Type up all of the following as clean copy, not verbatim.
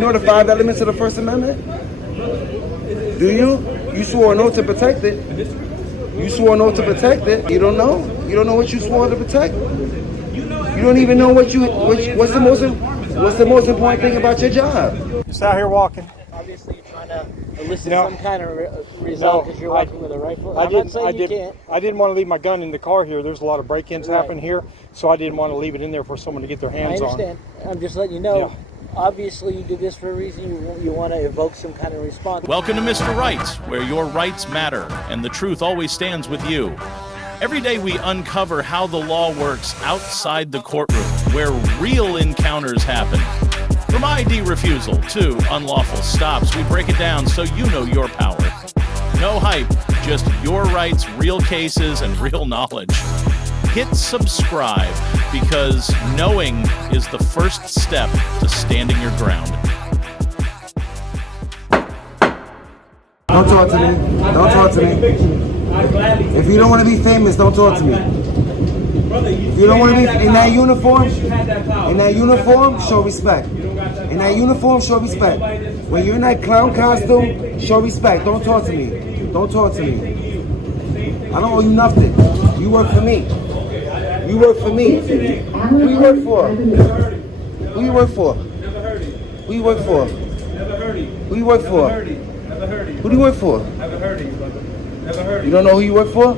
You know the 5 elements of the First Amendment? Do you? You swore an oath to protect it. You swore an oath to protect it. You don't know? You don't know what you swore to protect? You don't even know what's the most important thing about your job? Just out here walking. Obviously, you're trying to elicit some kind of result because you're walking with a rifle. I didn't want to leave my gun in the car here. There's a lot of break-ins happen here, so I didn't want to leave it in there for someone to get their hands on. I understand. I'm just letting you know. Yeah. Obviously, you did this for a reason. You want to evoke some kind of response. Welcome to Mr. Rights, where your rights matter and the truth always stands with you. Every day we uncover how the law works outside the courtroom, where real encounters happen. From ID refusal to unlawful stops, we break it down so you know your power. No hype, just your rights, real cases, and real knowledge. Hit subscribe, because knowing is the first step to standing your ground. Don't talk to me. Don't talk to me. If you don't want to be famous, don't talk to me. If you don't want to be in that uniform, show respect. In that uniform, show respect. When you're in that clown costume, show respect. Don't talk to me. Don't talk to me. I don't owe you nothing. You work for me. You work for me. Who you work for? Who you work for? Who you work for? Who you work for? Who do you work for? You don't know who you work for?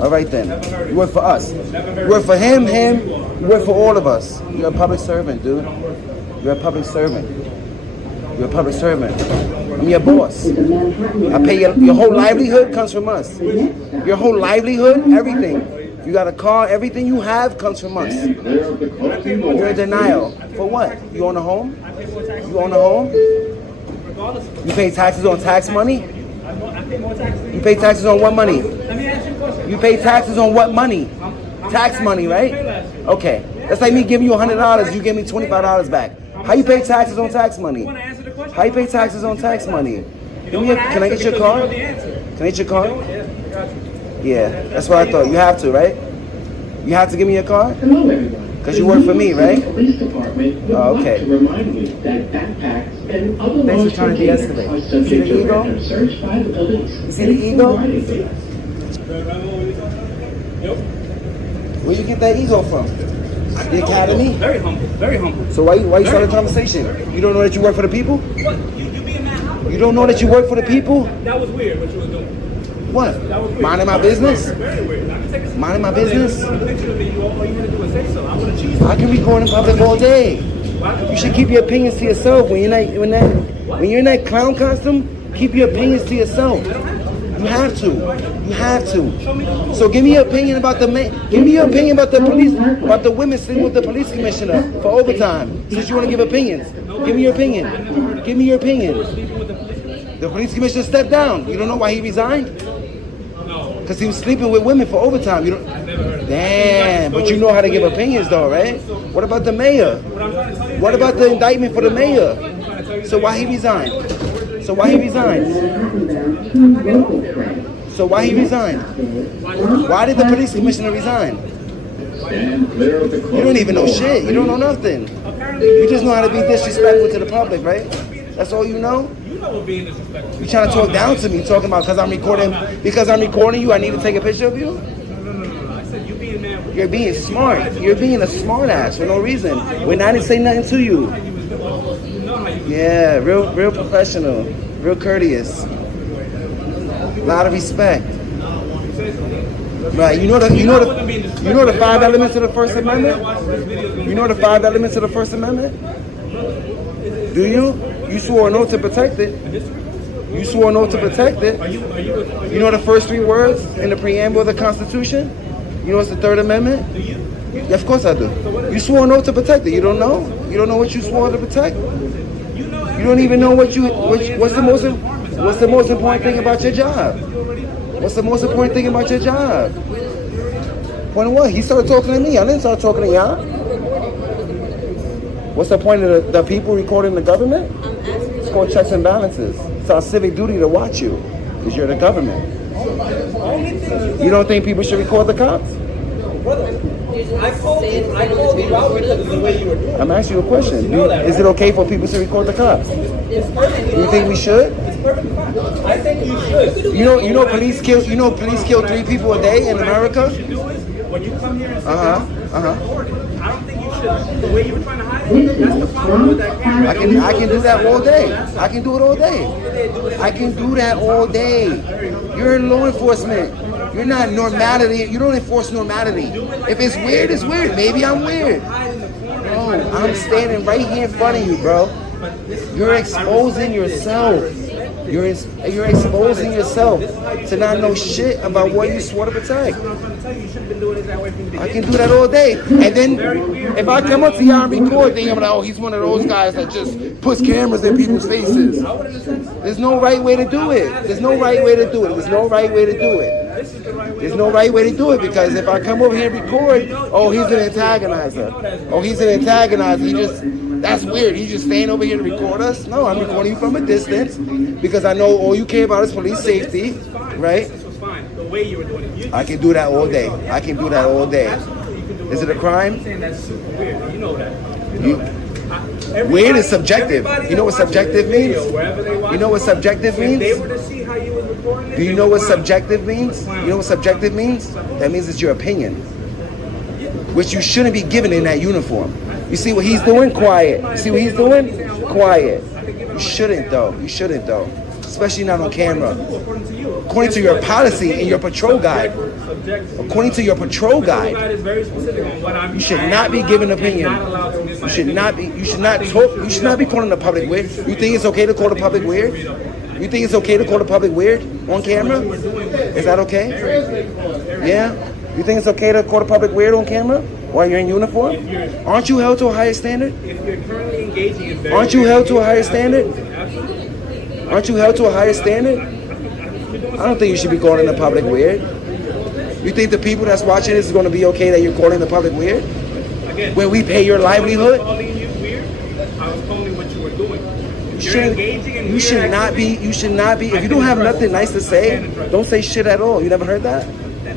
All right then. You work for us. You work for him. You work for all of us. You're a public servant, dude. You're a public servant. You're a public servant. I'm your boss. I pay your whole livelihood comes from us. Your whole livelihood, everything. You got a car, everything you have comes from us. You're in denial. For what? You own a home? You own a home? You pay taxes on tax money? You pay taxes on what money? You pay taxes on what money? Tax money, right? Okay. That's like me giving you $100, you give me $25 back. How you pay taxes on tax money? How you pay taxes on tax money? Can I get your card? Can I get your card? Yeah, that's what I thought. You have to, right? You have to give me your card? Because you work for me, right? Oh, okay. Thanks for trying to de-escalate. You see the ego? You see the ego? Where you get that ego from? The academy? Very humble, very humble. So why you start a conversation? You don't know that you work for the people? What? You being that humble? You don't know that you work for the people? That was weird what you was doing. What? That was weird. Minding my business? Very weird. Minding my business? All you want to do is say so. I want to cheese. I can record in public all day. You should keep your opinions to yourself. When you're in that clown costume, keep your opinions to yourself. You have to. You have to. So give me your opinion about the police, about the women sitting with the police commissioner for overtime. Since you want to give opinions, give me your opinion. Give me your opinion. The police commissioner stepped down. You don't know why he resigned? Because he was sleeping with women for overtime. You don't. Damn, but you know how to give opinions, though, right? What about the mayor? What about the indictment for the mayor? So why he resigned? So why he resigned? So why he resigned? Why did the police commissioner resign? You don't even know shit. You don't know nothing. You just know how to be disrespectful to the public, right? That's all you know? You trying to talk down to me, talking about because I'm recording you, I need to take a picture of you? You're being smart. You're being a smart ass for no reason. When I didn't say nothing to you. Yeah, real professional, real courteous. A lot of respect. Right, you know the 5 elements of the First Amendment? You know the 5 elements of the First Amendment? Do you? You swore an oath to protect it. You swore an oath to protect it. You know the first 3 words in the preamble of the Constitution? You know it's the 3rd Amendment? Yeah, of course I do. You swore an oath to protect it. You don't know? You don't know what you swore to protect? You don't even know what's the most important thing about your job? What's the most important thing about your job? Point of what? He started talking to me. I didn't start talking to y'all. What's the point of the people recording the government? It's called checks and balances. It's our civic duty to watch you, because you're the government. You don't think people should record the cops? I called you out because of the way you were doing it. I'm asking you a question. know that, Is it okay for people to record the cops? Do you think we should? It's perfectly fine. I think you should. You know, police kill 3 people a day in America. What you should do is, when you come here and say, I don't think you should. The way you were trying to hide it, that's the problem with that camera. I can do that all day. I can do it all day. I can do that all day. You're in law enforcement. You're not normality. You don't enforce normality. If it's weird, it's weird. Maybe I'm weird. No, I'm standing right here in front of you, bro. You're exposing yourself. You're exposing yourself to not know shit about what you swore to protect. I can do that all day. And then if I come up to y'all and record, then I'm like, oh, he's one of those guys that just puts cameras in people's faces. There's no right way to do it. There's no right way to do it. There's no right way to do it. There's no right way to do it, because if I come over here and record, oh, he's an antagonizer. Oh, he's an antagonizer. That's weird. He's just staying over here to record us? No, I'm recording you from a distance because I know all you care about is police safety, right? I can do that all day. I can do that all day. Is it a crime? Weird is subjective. You know what subjective means? You know what subjective means? Do you know what subjective means? You know what subjective means? That means it's your opinion, which you shouldn't be given in that uniform. You see what he's doing? Quiet. You see what he's doing? Quiet. You shouldn't though. You shouldn't though. Especially not on camera. According to your policy and your patrol guide. According to your patrol guide, you should not be giving opinion. You should not talk. You should not be calling the public weird. You think it's okay to call the public weird? You think it's okay to call the public weird on camera? Is that okay? Yeah? You think it's okay to call the public weird on camera while you're in uniform? Aren't you held to a higher standard? Aren't you held to a higher standard? Aren't you held to a higher standard? I don't think you should be calling the public weird. You think the people that's watching this is going to be okay that you're calling the public weird? When we pay your livelihood? You should not be, if you don't have nothing nice to say, don't say shit at all. You never heard that?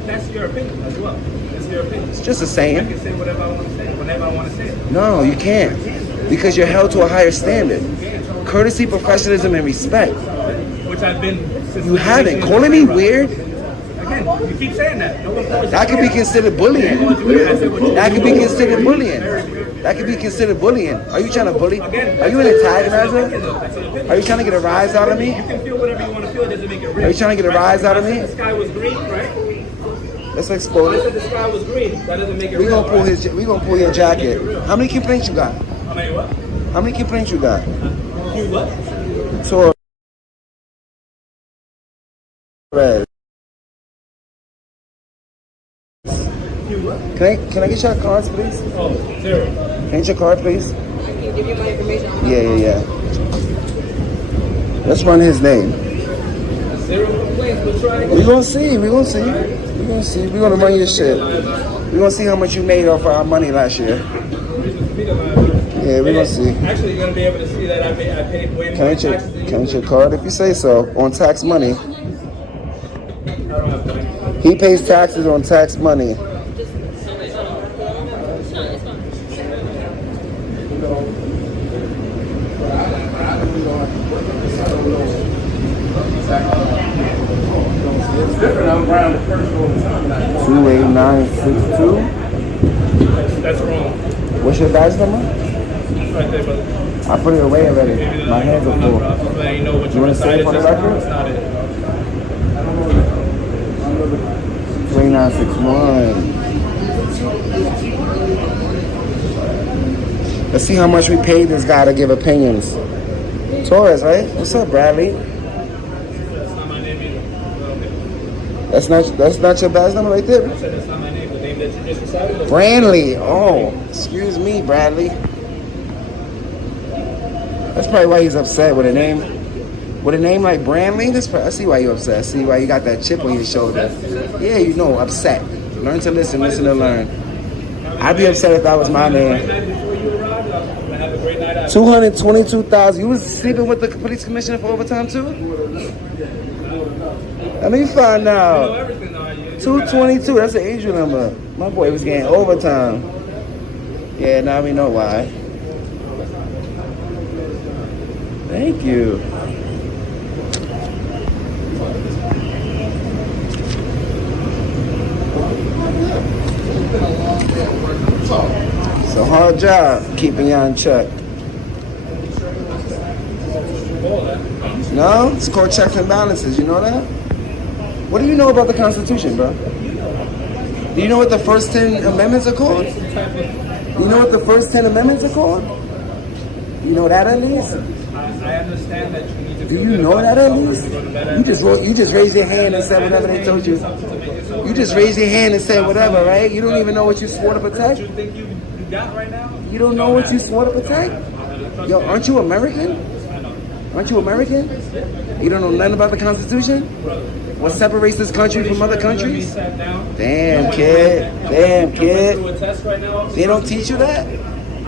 That's your opinion as well. That's your opinion. It's just a saying. I can say whatever I want to say, whenever I want to say it. No, you can't. Because you're held to a higher standard. Courtesy, professionalism, and respect. Which I've been since you haven't. Calling me weird? Again, you keep saying that. That could be considered bullying. That could be considered bullying. That could be considered bullying. Are you trying to bully? Are you an antagonizer? Are you trying to get a rise out of me? You can feel whatever you want to feel. It doesn't make it real. Are you trying to get a rise out of me? The sky was green, right? Let's expose I it. said the sky was green. That doesn't make it We real. gonna pull your jacket. How many complaints you got? How many what? How many complaints you got? You what? So Can I get your cards, please? Oh, 0. Can I get your card, please? I can give you my information. Yeah. Let's run his name. 0 complaints. We'll try. We're gonna see. We're gonna run your shit. We're gonna see how much you made off our money last year. Yeah, we're gonna see. Actually, you're gonna be able to see that I paid way more taxes than you. Can I get your card if you say so? On tax money. I don't have money. He pays taxes on tax money. It's different. I'm around the person all the time. 28962. That's wrong. What's your badge number? Right there, brother. I put it away already. My hands are full. But you know what You want to say it for the record? It's not it. 2961. Let's see how much we paid this guy to give opinions. Torres, right? What's up, Bradley? That's not my name either. That's not your badge number right there? I said that's not my name. The name that you just recited was Brandley. Oh, excuse me, Bradley. That's probably why he's upset with a name. With a name like Brandley, I see why you're upset. I see why you got that chip on your shoulder. Yeah, you know, upset. Learn to listen to learn. I'd be upset if that was my man. 222,000. You was sleeping with the police commissioner for overtime too? Let me find out. everything, though. 222. That's the Angel number. My boy was getting overtime. Yeah, now we know why. Thank you. It's a hard job keeping you on check. No? It's called checks and balances. You know that? What do you know about the Constitution, bro? Do you know what the first 10 amendments are called? You know what the first 10 amendments are called? You know that at least? I understand that you need to. Do you know that at least? You just raised your hand and said whatever they told you. You just raised your hand and said whatever, right? You don't even know what you swore to protect? You think you got right now? You don't know what you swore to protect? Yo, aren't you American? Aren't you American? You don't know nothing about the Constitution? What separates this country from other countries? Damn, kid. Damn, kid. They don't teach you that?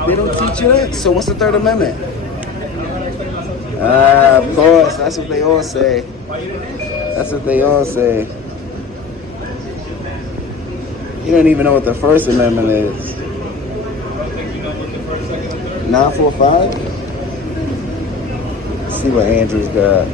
They don't teach you that? So what's the Third Amendment? Of course. That's what they all say. That's what they all say. You don't even know what the First Amendment is. 945? Let's see what Andrew's got.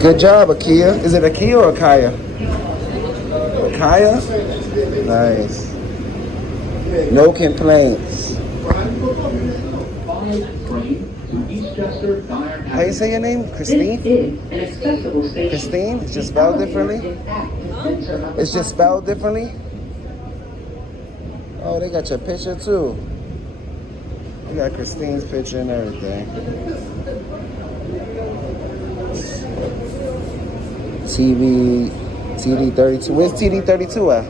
Good job, Akia. Is it Akia or Akaya? Akaya? Nice. No complaints. How you say your name? Christine? Christine? It's just spelled differently? It's just spelled differently? Oh, they got your picture too. They got Christine's picture and everything. TD32. Where's TD32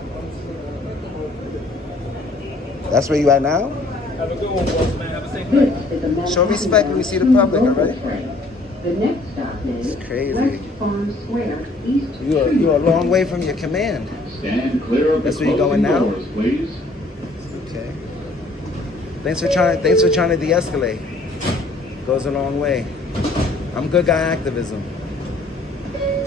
at? That's where you at now? Have a good one, boss, man. Have a safe night. Show respect when we see the public, alright? The next stop is It's crazy. West Farm Square, East. You're a long way from your command. Stand clear of That's the where you're going now? doors, please. Okay. Thanks for trying to de-escalate. Goes a long way. I'm good guy activism.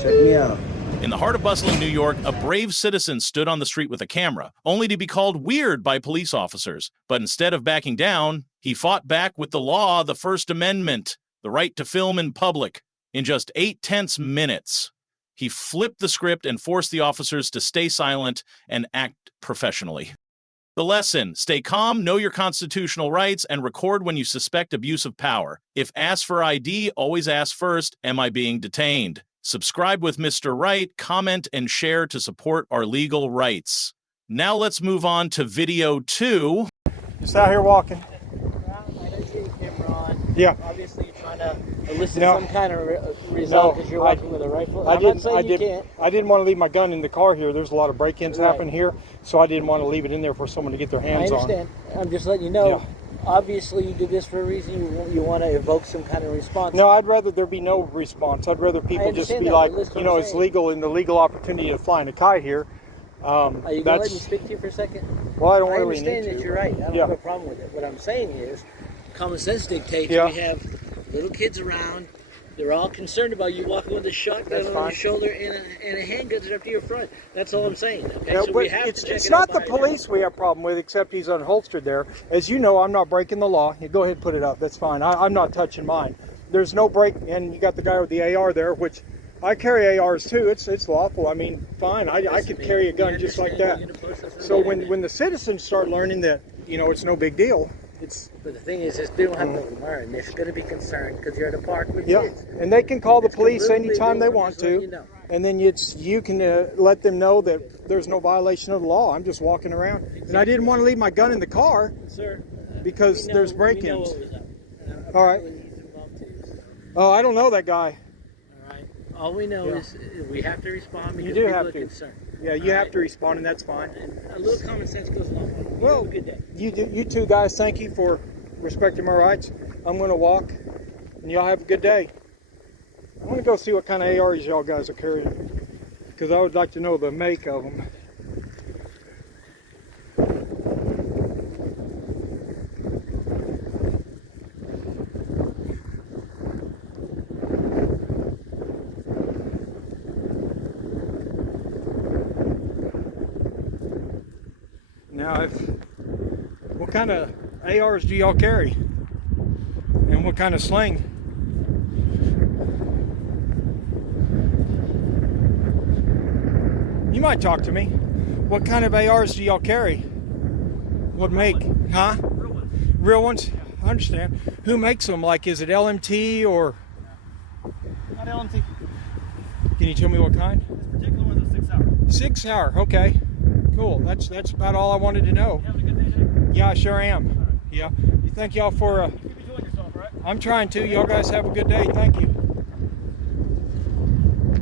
Check me out. In the heart of bustling New York, a brave citizen stood on the street with a camera, only to be called weird by police officers. But instead of backing down, he fought back with the law, the First Amendment, the right to film in public. In just 8 tense minutes, he flipped the script and forced the officers to stay silent and act professionally. The lesson: stay calm, know your constitutional rights, and record when you suspect abuse of power. If asked for ID, always ask first, am I being detained? Subscribe with Mr. Right, comment, and share to support our legal rights. Now let's move on to video 2. Just out here walking. I don't see the camera on. Yeah. Obviously, you're trying to elicit No. some kind of result because you're walking with a rifle. I'm not saying you can't. I didn't want to leave my gun in the car here. There's a lot of break-ins happen here, so I didn't want to leave it in there for someone to get their I hands on. understand. I'm just letting you know. Yeah. Obviously, you did this for a reason. You want to evoke some kind of response. No, I'd rather there be no response. I'd rather people just understand be that, like, but listen you what know, I'm it's saying. legal in the legal opportunity to fly in a kite here. Are you going to let me speak to you for a second? Well, I don't I really need understand to. that you're right. I don't Yeah. have a problem with it. What I'm saying is, common sense dictates Yeah. we have little kids around. They're all concerned about you walking with a shotgun That's on fine. your shoulder and a handgun up to your front. That's all I'm saying. Okay, Yeah, so but we have it's to check it's it not out the by now. police we have a problem with, except he's unholstered there. As you know, I'm not breaking the law. You go ahead and put it up. That's fine. I'm not touching mine. There's no break, and you got the guy with the AR there, which I carry ARs too. It's lawful. I mean, fine. I could carry a gun just like that. So when the citizens start learning that, you know, it's no big deal, it's But the thing is they don't have to learn. They're going to be concerned because you're at a park with yeah. kids. And they can call the It's police completely anytime they legal, want just letting to, you know. and then you can let them know that there's no violation of the law. I'm just walking around, and I didn't want to leave my gun in the car Sir, because we know- there's we know break-ins. what was up. All right. When he's involved too, so, Oh, I don't know that guy. all right. All we know Yeah. is we have to respond because You do people have are to. concerned. Yeah, you All have right? to respond, and that's fine. And a little common sense goes a long way. You Well, have a good day. you two guys, thank you for respecting my rights. I'm going to walk, and y'all have a good day. I'm going to go see what kind of ARs y'all guys are carrying, because I would like to know the make of them. Now, what kind of ARs do y'all carry? And what kind of sling? You might talk to me. What kind of ARs do y'all carry? What make? Huh? Real ones. Real ones? I understand. Who makes them? Like, is it LMT or? Not LMT. Can you tell me what kind? This particular one's a 6 hour. 6 hour. Okay. Cool. That's about all I wanted to know. You having a good day today? Yeah, I sure am. Yeah. Thank y'all for. Keep enjoying yourself, all right? I'm trying to. Y'all guys have a good day. Thank you.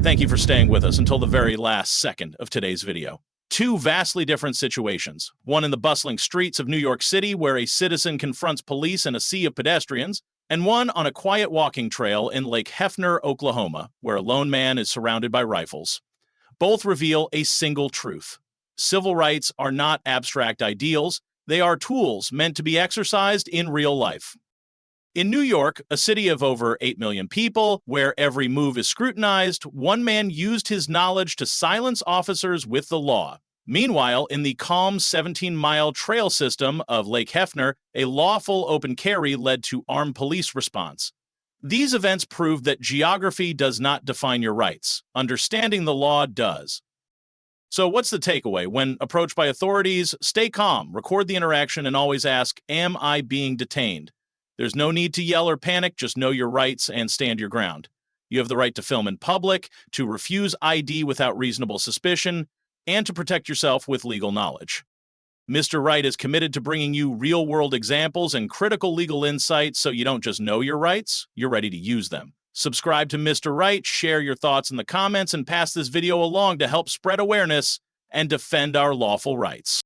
Thank you for staying with us until the very last second of today's video. Two vastly different situations, one in the bustling streets of New York City where a citizen confronts police in a sea of pedestrians, and one on a quiet walking trail in Lake Hefner, Oklahoma, where a lone man is surrounded by rifles. Both reveal a single truth. Civil rights are not abstract ideals, they are tools meant to be exercised in real life. In New York, a city of over 8 million people, where every move is scrutinized, one man used his knowledge to silence officers with the law. Meanwhile, in the calm 17-mile trail system of Lake Hefner, a lawful open carry led to armed police response. These events prove that geography does not define your rights. Understanding the law does. So what's the takeaway? When approached by authorities, stay calm, record the interaction, and always ask, "Am I being detained?" There's no need to yell or panic, just know your rights and stand your ground. You have the right to film in public, to refuse ID without reasonable suspicion, and to protect yourself with legal knowledge. Mr. Right is committed to bringing you real-world examples and critical legal insights so you don't just know your rights, you're ready to use them. Subscribe to Mr. Right, share your thoughts in the comments, and pass this video along to help spread awareness and defend our lawful rights.